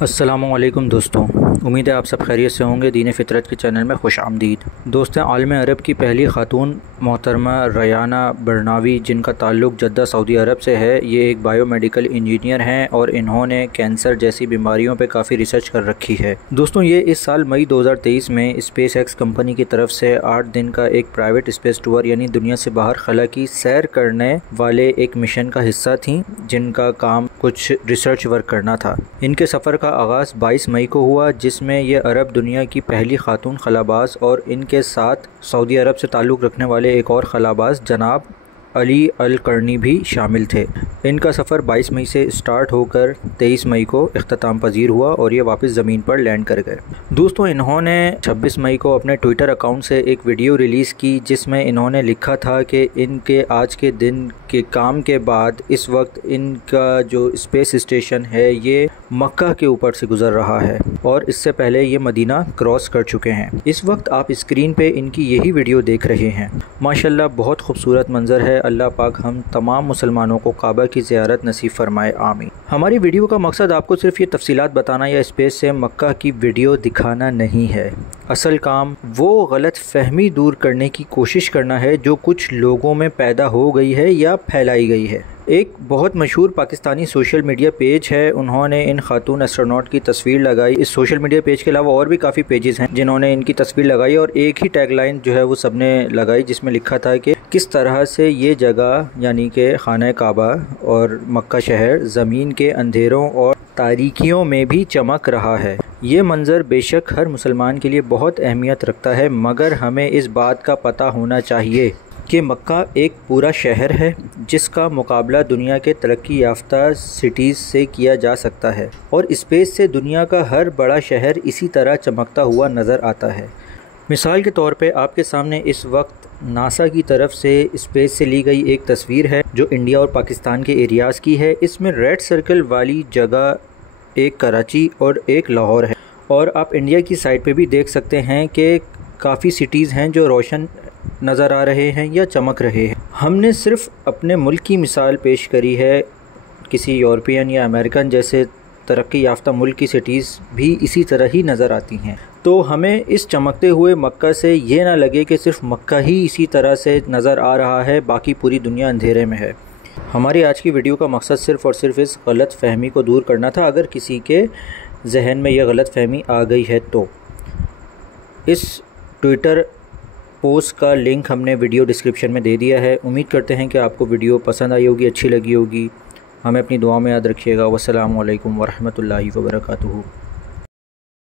अस्सलामुअलैकुम दोस्तों, उम्मीद है आप सब खैरियत से होंगे। दीन फ़ितरत के चैनल में खुश आमदीद। दोस्तों, आलम अरब की पहली ख़ातून मोहतरमा रयाना बरनावी, जिनका ताल्लुक़ जद्दा सऊदी अरब से है, ये एक बायोमेडिकल इंजीनियर हैं और इन्होंने कैंसर जैसी बीमारियों पे काफ़ी रिसर्च कर रखी है। दोस्तों, ये इस साल मई 2023 में स्पेस एक्स कंपनी की तरफ से 8 दिन का एक प्राइवेट स्पेस टूर यानी दुनिया से बाहर खला की सैर करने वाले एक मिशन का हिस्सा थी, जिनका काम कुछ रिसर्च वर्क करना था। इनके सफ़र का आगाज़ 22 मई को हुआ, जिसमें ये अरब दुनिया की पहली खातून खलाबाज और इनके साथ सऊदी अरब से ताल्लुक़ रखने वाले एक और खलाबाज जनाब अली अल करनी भी शामिल थे। इनका सफ़र 22 मई से स्टार्ट होकर 23 मई को इख्तिताम पजीर हुआ और ये वापस ज़मीन पर लैंड कर गए। दोस्तों, इन्होंने 26 मई को अपने ट्विटर अकाउंट से एक वीडियो रिलीज़ की, जिसमें इन्होंने लिखा था कि इनके आज के दिन के काम के बाद इस वक्त इनका जो स्पेस स्टेशन है ये मक्का के ऊपर से गुज़र रहा है और इससे पहले ये मदीना क्रॉस कर चुके हैं। इस वक्त आप स्क्रीन पे इनकी यही वीडियो देख रहे हैं। माशाल्लाह, बहुत खूबसूरत मंज़र है। अल्लाह पाक हम तमाम मुसलमानों को काबा की ज़ियारत नसीब फरमाए, आमीन। हमारी वीडियो का मकसद आपको सिर्फ ये तफसीलात बताना या स्पेस से मक्का की वीडियो दिखाना नहीं है। असल काम वो गलत फहमी दूर करने की कोशिश करना है जो कुछ लोगों में पैदा हो गई है या फैलाई गई है। एक बहुत मशहूर पाकिस्तानी सोशल मीडिया पेज है, उन्होंने इन खातून एस्ट्रोनॉट की तस्वीर लगाई। इस सोशल मीडिया पेज के अलावा और भी काफ़ी पेजेस हैं जिन्होंने इनकी तस्वीर लगाई और एक ही टैगलाइन जो है वो सबने लगाई, जिसमें लिखा था कि किस तरह से ये जगह यानी कि खाना काबा और मक्का शहर ज़मीन के अंधेरों और तारीकियों में भी चमक रहा है। ये मंज़र बेशक हर मुसलमान के लिए बहुत अहमियत रखता है, मगर हमें इस बात का पता होना चाहिए कि मक्का एक पूरा शहर है जिसका मुकाबला दुनिया के तरक्की याफ्ता सिटीज़ से किया जा सकता है और स्पेस से दुनिया का हर बड़ा शहर इसी तरह चमकता हुआ नज़र आता है। मिसाल के तौर पे आपके सामने इस वक्त नासा की तरफ से स्पेस से ली गई एक तस्वीर है जो इंडिया और पाकिस्तान के एरियाज़ की है। इसमें रेड सर्कल वाली जगह एक कराची और एक लाहौर है और आप इंडिया की साइड पे भी देख सकते हैं कि काफ़ी सिटीज़ हैं जो रोशन नज़र आ रहे हैं या चमक रहे हैं। हमने सिर्फ अपने मुल्क की मिसाल पेश करी है, किसी यूरोपियन या अमेरिकन जैसे तरक्की याफ्ता मुल्क की सिटीज़ भी इसी तरह ही नज़र आती हैं। तो हमें इस चमकते हुए मक्का से ये ना लगे कि सिर्फ मक्का ही इसी तरह से नज़र आ रहा है, बाकी पूरी दुनिया अंधेरे में है। हमारी आज की वीडियो का मकसद सिर्फ़ और सिर्फ इस गलत फहमी को दूर करना था। अगर किसी के जहन में यह गलत फहमी आ गई है तो इस ट्विटर पोस्ट का लिंक हमने वीडियो डिस्क्रिप्शन में दे दिया है। उम्मीद करते हैं कि आपको वीडियो पसंद आई होगी, अच्छी लगी होगी। हमें अपनी दुआ में याद रखिएगा। वस्सलामु अलैकुम वरहमतुल्लाहि वबरकातुहू।